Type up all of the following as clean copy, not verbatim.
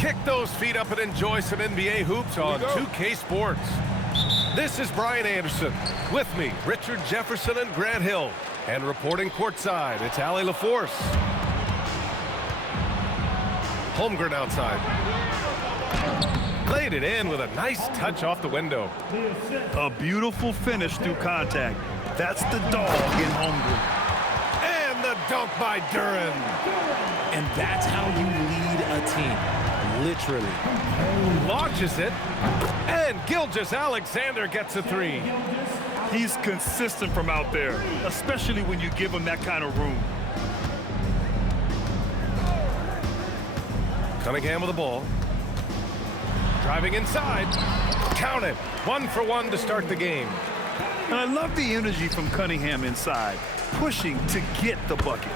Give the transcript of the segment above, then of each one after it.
Kick those feet up and enjoy some NBA hoops on 2K Sports. This is Brian Anderson. With me, Richard Jefferson and Grant Hill. And reporting courtside, it's Allie LaForce. Holmgren outside. Laid it in with a nice touch off the window. A beautiful finish through contact. That's the dog in Holmgren. And the dunk by Duren. And that's how you lead a team, literally. Launches it, and Gilgeous-Alexander gets a three. He's consistent from out there, especially when you give him that kind of room. Cunningham with the ball. Driving inside. Count it. 1 for 1 to start the game. And I love the energy from Cunningham inside, pushing to get the bucket.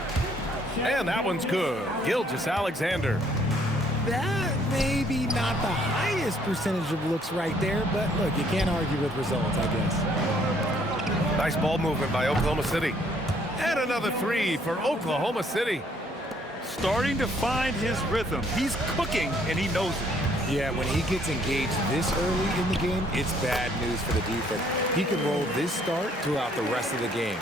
And that one's good. Gilgeous-Alexander. That may be not the highest percentage of looks right there, but look, you can't argue with results, I guess. Nice ball movement by Oklahoma City. And another three for Oklahoma City. Starting to find his rhythm. He's cooking, and he knows it. Yeah, when he gets engaged this early in the game, it's bad news for the defense. He can roll this start throughout the rest of the game.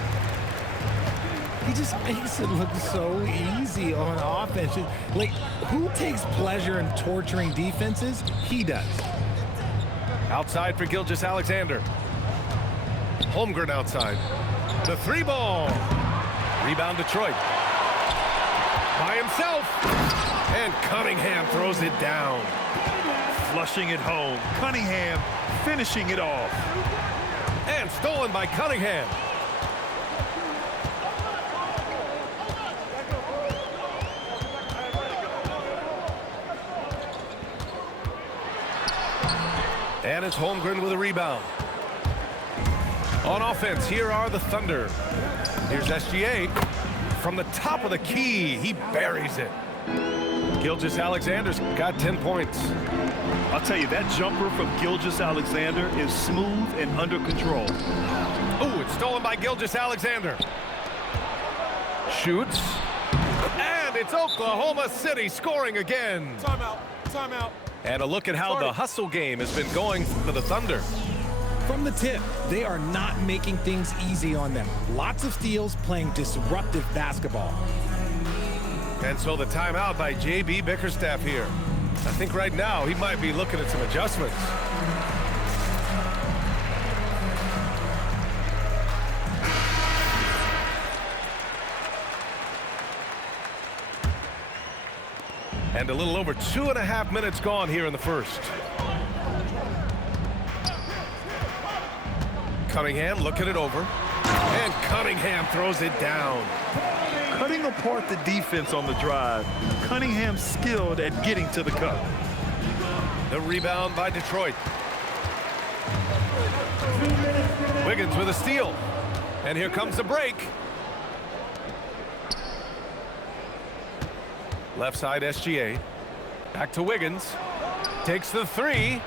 He just makes it look so easy on offense. Like, who takes pleasure in torturing defenses? He does. Outside for Gilgeous-Alexander. Holmgren outside. The three ball. Rebound Detroit. By himself. And Cunningham throws it down. Flushing it home. Cunningham finishing it off. And stolen by Cunningham. And it's Holmgren with a rebound. On offense, here are the Thunder. Here's SGA. From the top of the key, he buries it. Gilgeous-Alexander's got 10 points. I'll tell you, that jumper from Gilgeous-Alexander is smooth and under control. Oh, it's stolen by Gilgeous-Alexander. Shoots. And it's Oklahoma City scoring again. Timeout. Timeout. And a look at how the hustle game has been going for the Thunder. From the tip, they are not making things easy on them. Lots of steals, playing disruptive basketball. And so the timeout by J.B. Bickerstaff here. I think right now he might be looking at some adjustments. And a little over 2.5 minutes gone here in the first. Cunningham looking it over. And Cunningham throws it down. Cutting apart the defense on the drive. Cunningham skilled at getting to the cup. The rebound by Detroit. Wiggins with a steal. And here comes the break. Left side SGA. Back to Wiggins. Takes the three.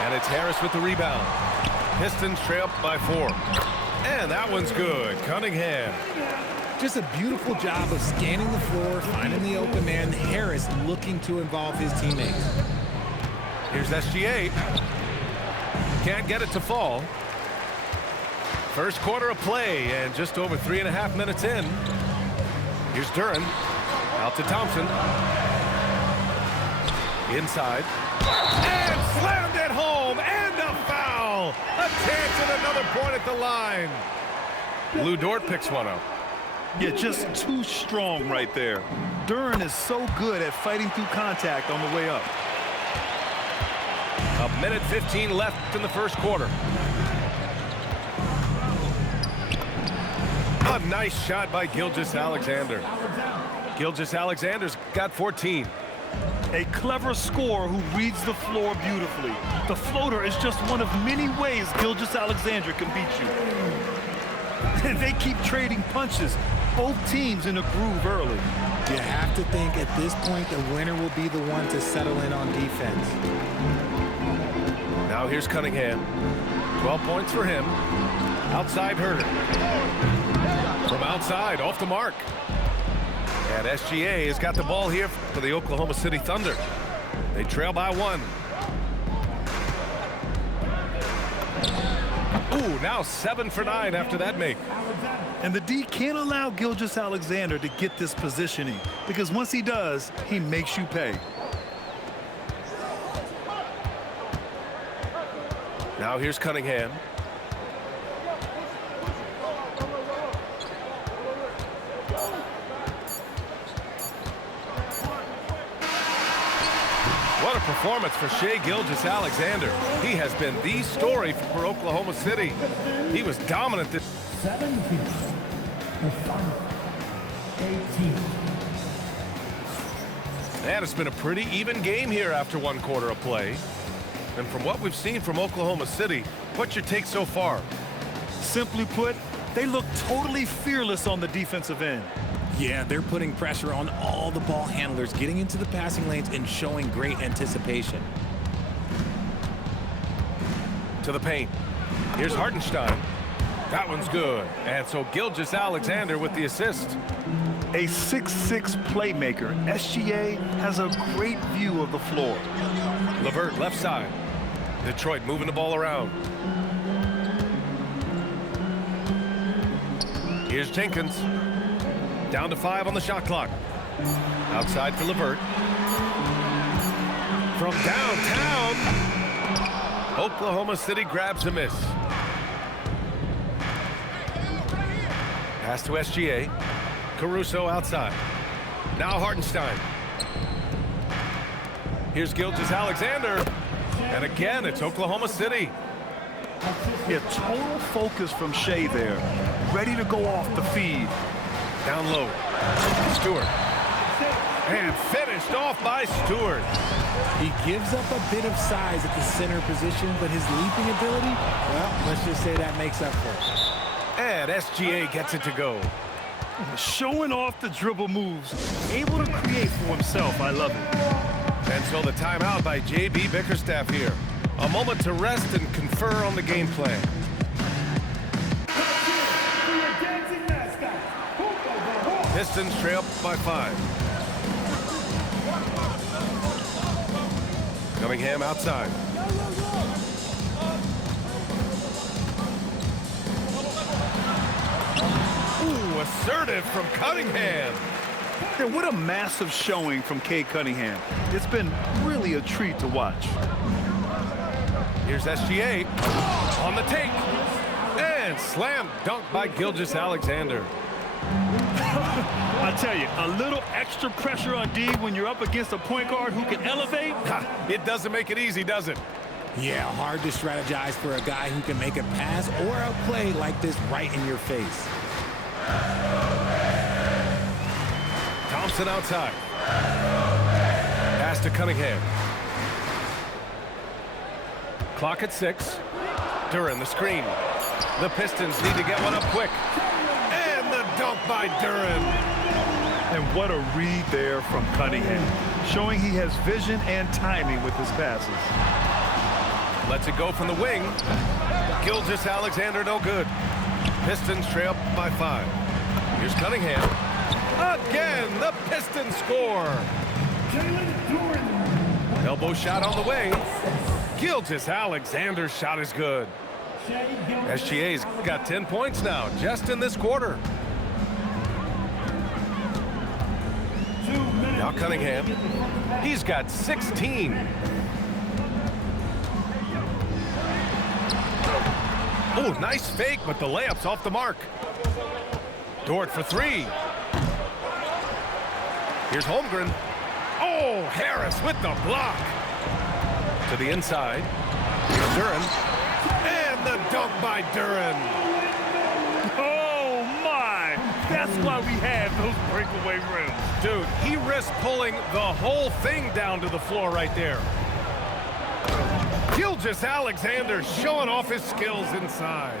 And it's Harris with the rebound. Pistons trail up by 4. And that one's good. Cunningham. Just a beautiful job of scanning the floor, finding the open man. Harris looking to involve his teammates. Here's SGA. Can't get it to fall. First quarter of play and just over 3.5 minutes in. Here's Duren. Out to Thompson. Inside. And slammed it home. And a foul. A chance at another point at the line. Lou Dort picks one up. Yeah, just too strong right there. Duren is so good at fighting through contact on the way up. 1:15 left in the first quarter. A nice shot by Gilgeous-Alexander. Gilgeous-Alexander's got 14. A clever scorer who reads the floor beautifully. The floater is just one of many ways Gilgeous-Alexander can beat you. And they keep trading punches. Both teams in a groove early. You have to think at this point the winner will be the one to settle in on defense. Now here's Cunningham. 12 points for him. Outside Herter. From outside, off the mark. And SGA has got the ball here for the Oklahoma City Thunder. They trail by 1. Ooh, now 7 for 9 after that make. And the D can't allow Gilgeous-Alexander to get this positioning, because once he does, he makes you pay. Now here's Cunningham. What a performance for Shai Gilgeous-Alexander. He has been the story for Oklahoma City. He was dominant this. 17. The final. 18. And it's been a pretty even game here after 1 quarter of play. And from what we've seen from Oklahoma City, what's your take so far? Simply put, they look totally fearless on the defensive end. Yeah, they're putting pressure on all the ball handlers, getting into the passing lanes and showing great anticipation. To the paint. Here's Hartenstein. That one's good. And so Gilgeous-Alexander with the assist. A 6'6" playmaker, SGA has a great view of the floor. LeVert left side. Detroit moving the ball around. Here's Jenkins. Down to 5 on the shot clock. Outside to LeVert. From downtown, Oklahoma City grabs a miss. Pass to SGA. Caruso outside. Now Hartenstein. Here's Gilgeous-Alexander. And again, it's Oklahoma City. Yeah, total focus from Shai there. Ready to go off the feed. Down low. Stewart. And finished off by Stewart. He gives up a bit of size at the center position, but his leaping ability, well, let's just say that makes up for it. And SGA gets it to go. Showing off the dribble moves. Able to create for himself. I love it. And so the timeout by J.B. Bickerstaff here. A moment to rest and confer on the game plan. Pistons trail by 5. Cunningham outside. Ooh, assertive from Cunningham. Yeah, what a massive showing from Cade Cunningham. It's been really a treat to watch. Here's SGA on the take. And slam dunk by Gilgeous-Alexander. I tell you, a little extra pressure on D when you're up against a point guard who can elevate. It doesn't make it easy, does it? Yeah, hard to strategize for a guy who can make a pass or a play like this right in your face. Thompson outside. Pass to Cunningham. Clock at 6. Duren the screen. The Pistons need to get one up quick. And the dunk by Duren. And what a read there from Cunningham, showing he has vision and timing with his passes. Lets it go from the wing. Gilgeous-Alexander no good. Pistons trail by 5. Here's Cunningham. Again, the Pistons score. Elbow shot on the way. Gilgeous-Alexander's shot is good. SGA's got 10 points now, just in this quarter. Now Cunningham. He's got 16. Oh, nice fake, but the layup's off the mark. Dort for 3. Here's Holmgren. Oh, Harris with the block. To the inside. Here's Duren. And the dunk by Duren. Oh, my. That's why we have those breakaway rims. Dude, he risked pulling the whole thing down to the floor right there. Gilgeous-Alexander showing off his skills inside.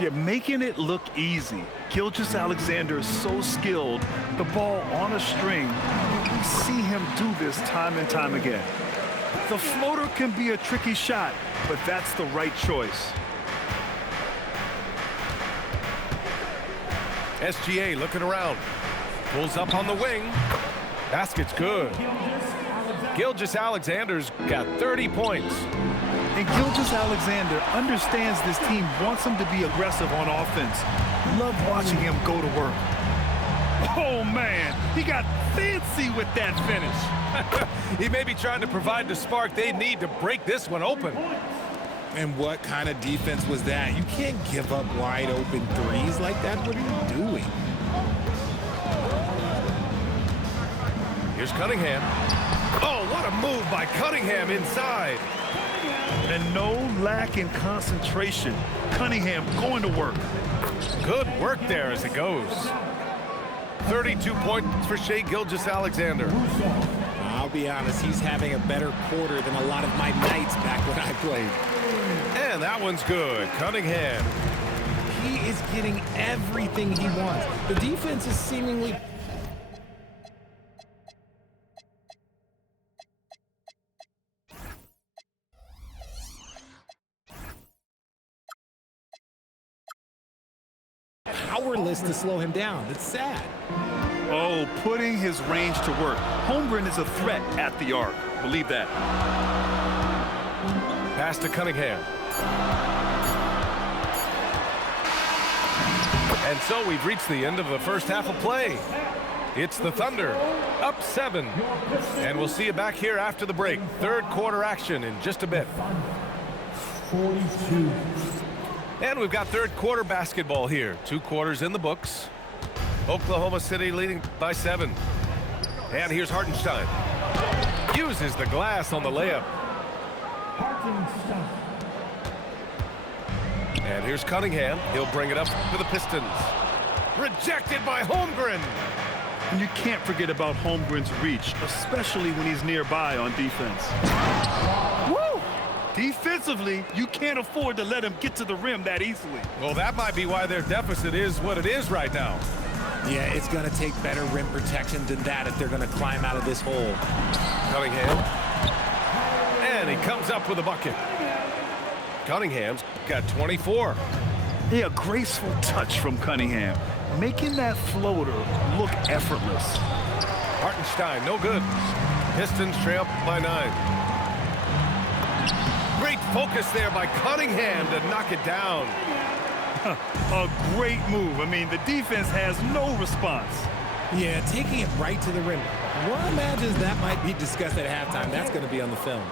Yeah, making it look easy. Gilgeous-Alexander is so skilled. The ball on a string. We see him do this time and time again. The floater can be a tricky shot, but that's the right choice. SGA looking around. Pulls up on the wing. Basket's good. Gilgeous-Alexander's got 30 points. And Gilgeous-Alexander understands this team wants him to be aggressive on offense. Love watching him go to work. Oh, man, he got fancy with that finish. He may be trying to provide the spark they need to break this one open. And what kind of defense was that? You can't give up wide open threes like that. What are you doing? Here's Cunningham. Oh, what a move by Cunningham inside. And no lack in concentration. Cunningham going to work. Good work there as it goes. 32 points for Shai Gilgeous-Alexander. I'll be honest, he's having a better quarter than a lot of my nights back when I played. And that one's good. Cunningham. He is getting everything he wants. The defense is seemingly... powerless to slow him down. It's sad. Oh, putting his range to work. Holmgren is a threat at the arc. Believe that. Pass to Cunningham. And so we've reached the end of the first half of play. It's the Thunder, up 7. And we'll see you back here after the break. Third quarter action in just a bit. 42. And we've got third quarter basketball here. 2 quarters in the books. Oklahoma City leading by 7. And here's Hartenstein. Uses the glass on the layup. Hartenstein. And here's Cunningham. He'll bring it up to the Pistons. Rejected by Holmgren. And you can't forget about Holmgren's reach, especially when he's nearby on defense. Woo! Defensively, you can't afford to let him get to the rim that easily. Well, that might be why their deficit is what it is right now. Yeah, it's going to take better rim protection than that if they're going to climb out of this hole. Cunningham. And he comes up with a bucket. Cunningham's got 24. Yeah, graceful touch from Cunningham, making that floater look effortless. Hartenstein, no good. Pistons trail by 9. Great focus there by Cunningham to knock it down. A great move. I mean, the defense has no response. Yeah, taking it right to the rim. One imagines that might be discussed at halftime. That's going to be on the film.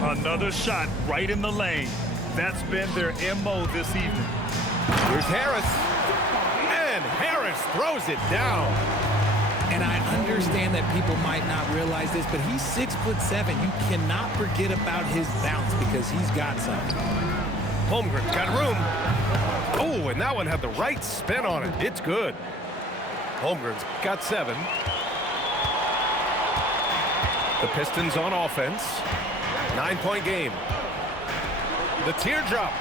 Another shot right in the lane. That's been their MO this evening. Here's Harris. And Harris throws it down. And I understand that people might not realize this, but he's 6'7". You cannot forget about his bounce because he's got something. Holmgren's got room. Oh, and that one had the right spin on it. It's good. Holmgren's got 7. The Pistons on offense. 9-point game. The teardrop.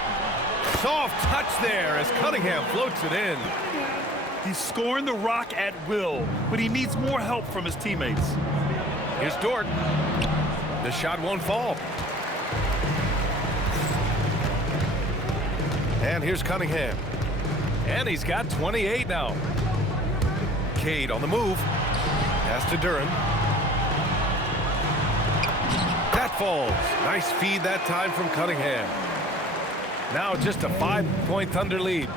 Soft touch there as Cunningham floats it in. He's scoring the rock at will, but he needs more help from his teammates. Here's Dort. The shot won't fall. And here's Cunningham. And he's got 28 now. Cade on the move. Pass to Duren. That falls. Nice feed that time from Cunningham. Now just a 5-point Thunder lead.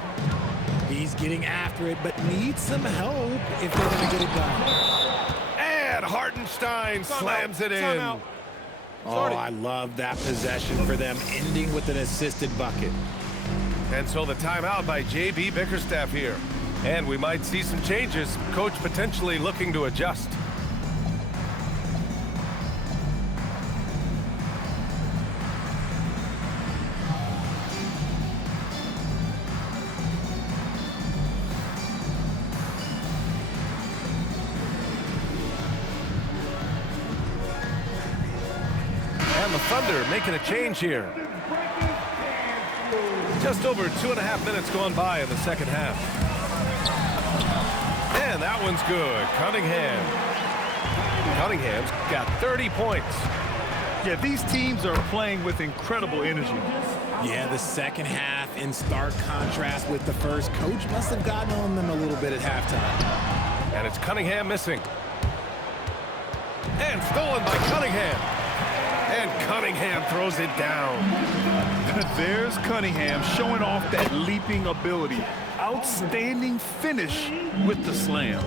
He's getting after it, but needs some help if they're going to get it done. And Hartenstein slams it in. Oh, I love that possession for them, ending with an assisted bucket. And so the timeout by J.B. Bickerstaff here. And we might see some changes. Coach potentially looking to adjust. And the Thunder making a change here. Just over 2.5 minutes gone by in the second half. And that one's good. Cunningham's got 30 points. Yeah, these teams are playing with incredible energy. Yeah, the second half in stark contrast with the first. Coach must have gotten on them a little bit at halftime. And it's Cunningham missing. And stolen by Cunningham. Cunningham throws it down. There's Cunningham showing off that leaping ability. Outstanding finish with the slam.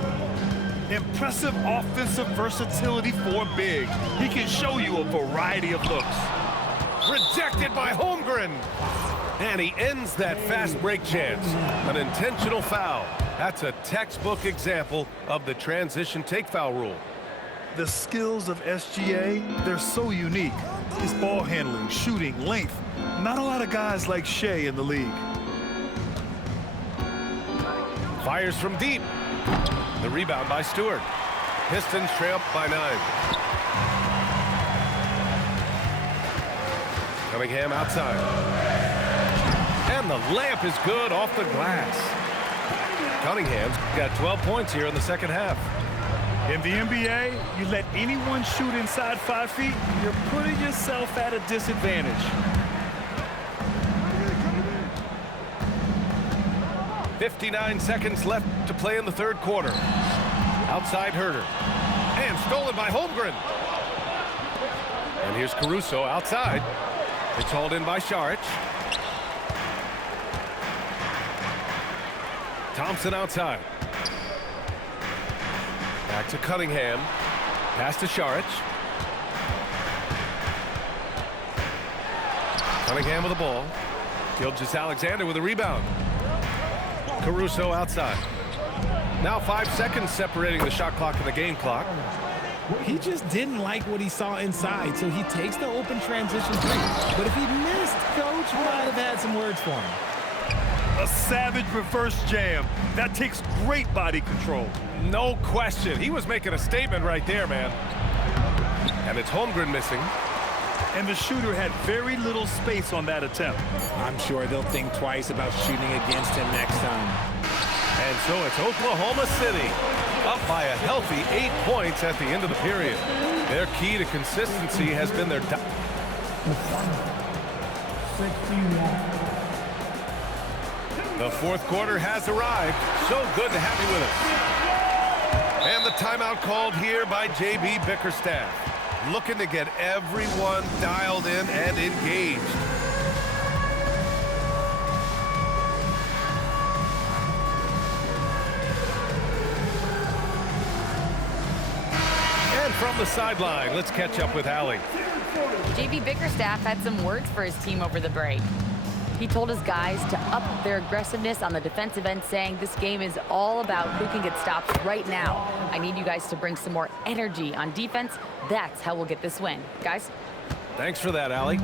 Impressive offensive versatility for big. He can show you a variety of looks. Rejected by Holmgren. And he ends that fast break chance. An intentional foul. That's a textbook example of the transition take foul rule. The skills of SGA, they're so unique. His ball handling, shooting, length. Not a lot of guys like Shea in the league. Fires from deep. The rebound by Stewart. Pistons trail by 9. Cunningham outside. And the layup is good off the glass. Cunningham's got 12 points here in the second half. In the NBA, you let anyone shoot inside 5 feet, you're putting yourself at a disadvantage. 59 seconds left to play in the third quarter. Outside Herter. And stolen by Holmgren. And here's Caruso outside. It's hauled in by Saric. Thompson outside. Back to Cunningham. Pass to Saric. Cunningham with the ball. Gilgeous-Alexander with a rebound. Caruso outside. Now 5 seconds separating the shot clock and the game clock. He just didn't like what he saw inside, so he takes the open transition three. But if he missed, Coach might have had some words for him. A savage reverse jam. That takes great body control. No question. He was making a statement right there, man. And it's Holmgren missing. And the shooter had very little space on that attempt. I'm sure they'll think twice about shooting against him next time. And so it's Oklahoma City up by a healthy 8 points at the end of the period. Their key to consistency has been their... The final, 61. The fourth quarter has arrived. So good to have you with us. And the timeout called here by J.B. Bickerstaff. Looking to get everyone dialed in and engaged. And from the sideline, let's catch up with Allie. J.B. Bickerstaff had some words for his team over the break. He told his guys to up their aggressiveness on the defensive end, saying this game is all about who can get stops right now. I need you guys to bring some more energy on defense. That's how we'll get this win. Guys? Thanks for that, Allie.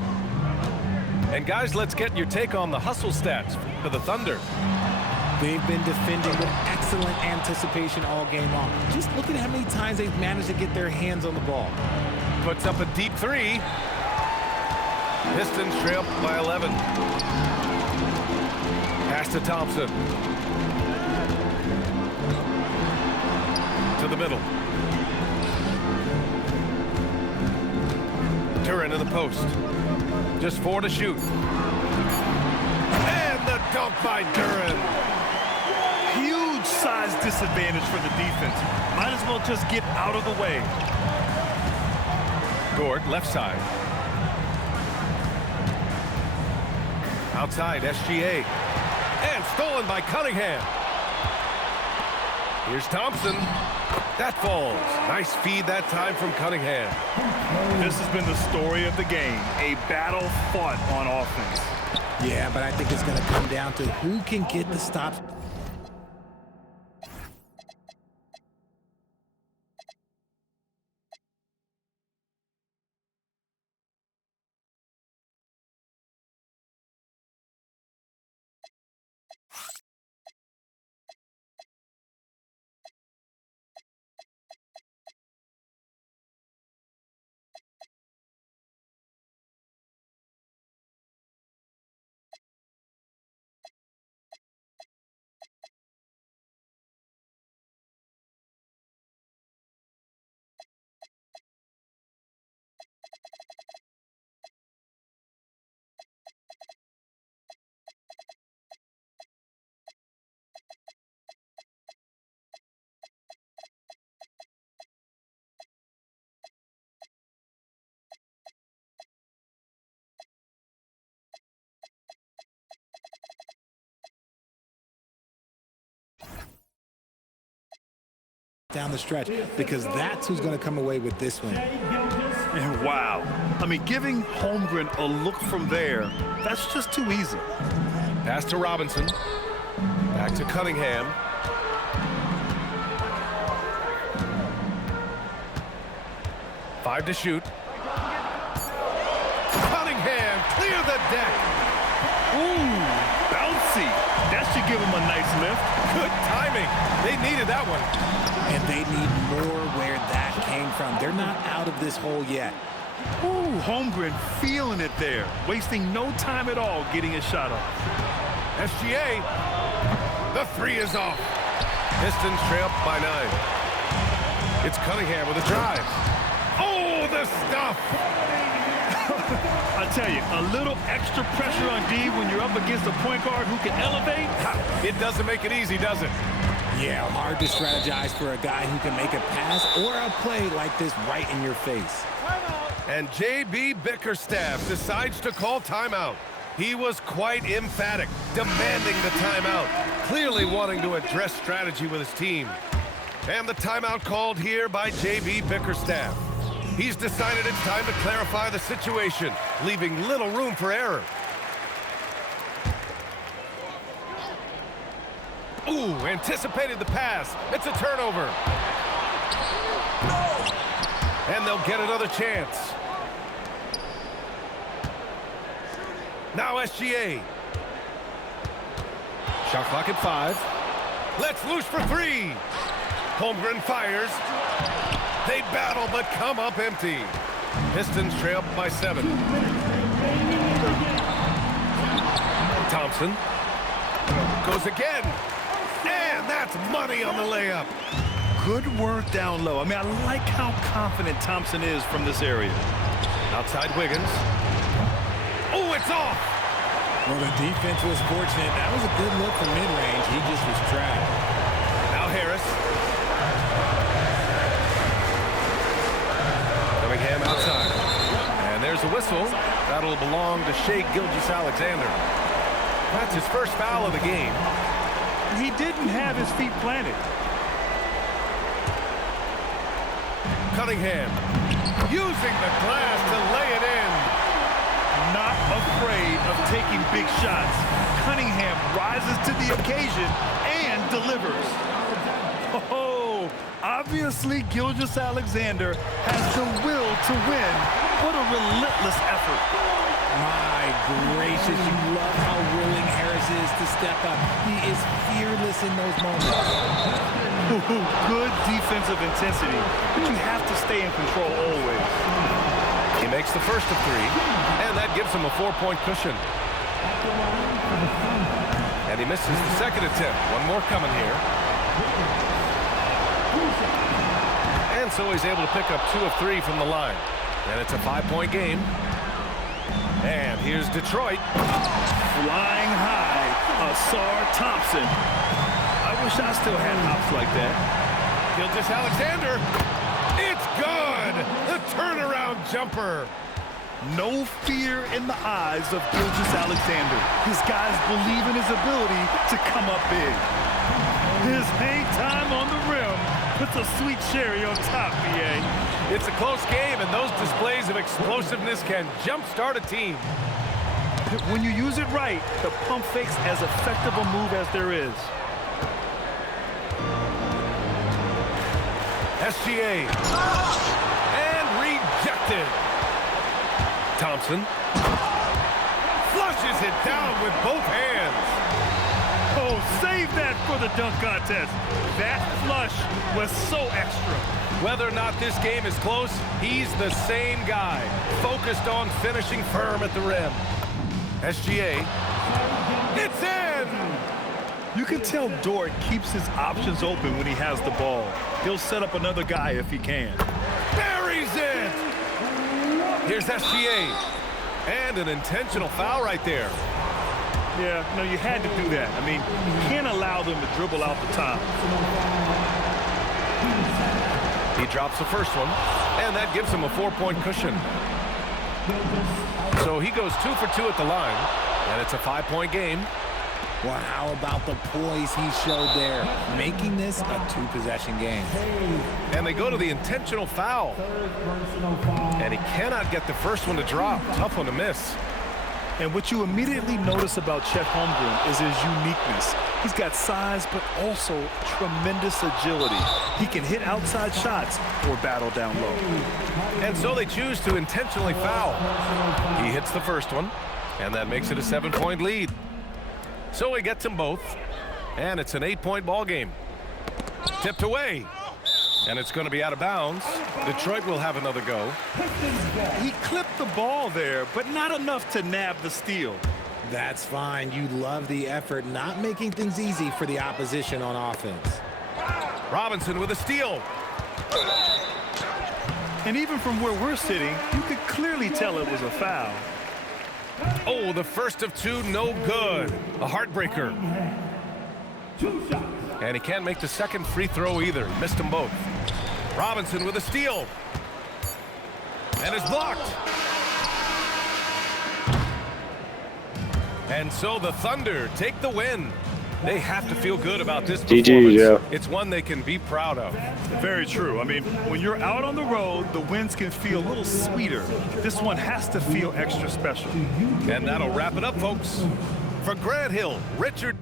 And guys, let's get your take on the hustle stats for the Thunder. They've been defending with excellent anticipation all game long. Just look at how many times they've managed to get their hands on the ball. Puts up a deep three. Pistons trail by 11. Pass to Thompson. To the middle. Turin in the post. Just 4 to shoot. And the dunk by Duren. Huge size disadvantage for the defense. Might as well just get out of the way. Gord, left side. Outside, SGA. And stolen by Cunningham. Here's Thompson. That falls. Nice feed that time from Cunningham. This has been the story of the game. A battle fought on offense. Yeah, but I think it's going to come down to who can get the stops down the stretch, because that's who's going to come away with this one. And wow. I mean, giving Holmgren a look from there, that's just too easy. Pass to Robinson. Back to Cunningham. Five to shoot. Cunningham, clear the deck. Ooh, bouncy. That should give him a nice lift. Good timing. They needed that one. And they need more where that came from. They're not out of this hole yet. Ooh, Holmgren feeling it there. Wasting no time at all getting his shot off. SGA. The three is off. Pistons trail by 9. It's Cunningham with a drive. Oh, the stuff. I tell you, a little extra pressure on D when you're up against a point guard who can elevate. It doesn't make it easy, does it? Yeah, hard to strategize for a guy who can make a pass or a play like this right in your face. And J.B. Bickerstaff decides to call timeout. He was quite emphatic, demanding the timeout, clearly wanting to address strategy with his team. And the timeout called here by J.B. Bickerstaff. He's decided it's time to clarify the situation, leaving little room for error. Ooh, anticipated the pass. It's a turnover. And they'll get another chance. Now SGA. Shot clock at 5. Let's loose for 3. Holmgren fires. They battle but come up empty. Pistons trail by 7. Thompson goes again. And that's money on the layup. Good work down low. I mean, I like how confident Thompson is from this area. Outside Wiggins. Oh, it's off. Well, the defense was fortunate. That was a good look from mid-range. He just was trapped. Now Harris. Cunningham outside. And there's a whistle. That'll belong to Shai Gilgeous-Alexander. That's his first foul of the game. He didn't have his feet planted. Cunningham using the glass to lay it in. Not afraid of taking big shots. Cunningham rises to the occasion and delivers. Oh, obviously Gilgeous-Alexander has the will to win. What a relentless effort. My gracious, you love how willing Harris is to step up. He is fearless in those moments. Good defensive intensity, but you have to stay in control always. He makes the first of 3, and that gives him a 4-point cushion. And he misses the second attempt. One more coming here. And so he's able to pick up 2 of 3 from the line. And it's a 5-point game. And here's Detroit. Flying high, Ausar Thompson. I wish I still had hops like that. Gilgeous-Alexander. It's good. The turnaround jumper. No fear in the eyes of Gilgeous-Alexander. His guys believe in his ability to come up big. His hang time on the rim puts a sweet cherry on top, BA. It's a close game, and those displays of explosiveness can jumpstart a team. When you use it right, the pump fake's as effective a move as there is. SGA. And rejected. Thompson. Flushes it down with both hands. Oh, save that for the dunk contest. That flush was so extra. Whether or not this game is close, he's the same guy, focused on finishing firm at the rim. SGA. It's in! You can tell Dort keeps his options open when he has the ball. He'll set up another guy if he can. Buries it! Here's SGA. And an intentional foul right there. Yeah, no, you had to do that. I mean, you can't allow them to dribble out the top. He drops the first one, and that gives him a 4-point cushion. So he goes 2 for 2 at the line, and it's a 5-point game. Well, how about the poise he showed there, making this a two-possession game. And they go to the intentional foul. And he cannot get the first one to drop. Tough one to miss. And what you immediately notice about Chet Holmgren is his uniqueness. He's got size, but also tremendous agility. He can hit outside shots or battle down low. And so they choose to intentionally foul. He hits the first one, and that makes it a 7-point lead. So he gets them both, and it's an 8-point ball game. Tipped away, and it's going to be out of bounds. Detroit will have another go. He clipped the ball there, but not enough to nab the steal. That's fine. You love the effort, not making things easy for the opposition on offense. Robinson with a steal. And even from where we're sitting, you could clearly tell it was a foul. Oh, the first of two, no good. A heartbreaker. And he can't make the second free throw either. He missed them both. Robinson with a steal. And it's blocked. And so the Thunder take the win. They have to feel good about this performance. GG, Joe. It's one they can be proud of. Very true. I mean, when you're out on the road, the wins can feel a little sweeter. This one has to feel extra special. And that'll wrap it up, folks. For Grant Hill, Richard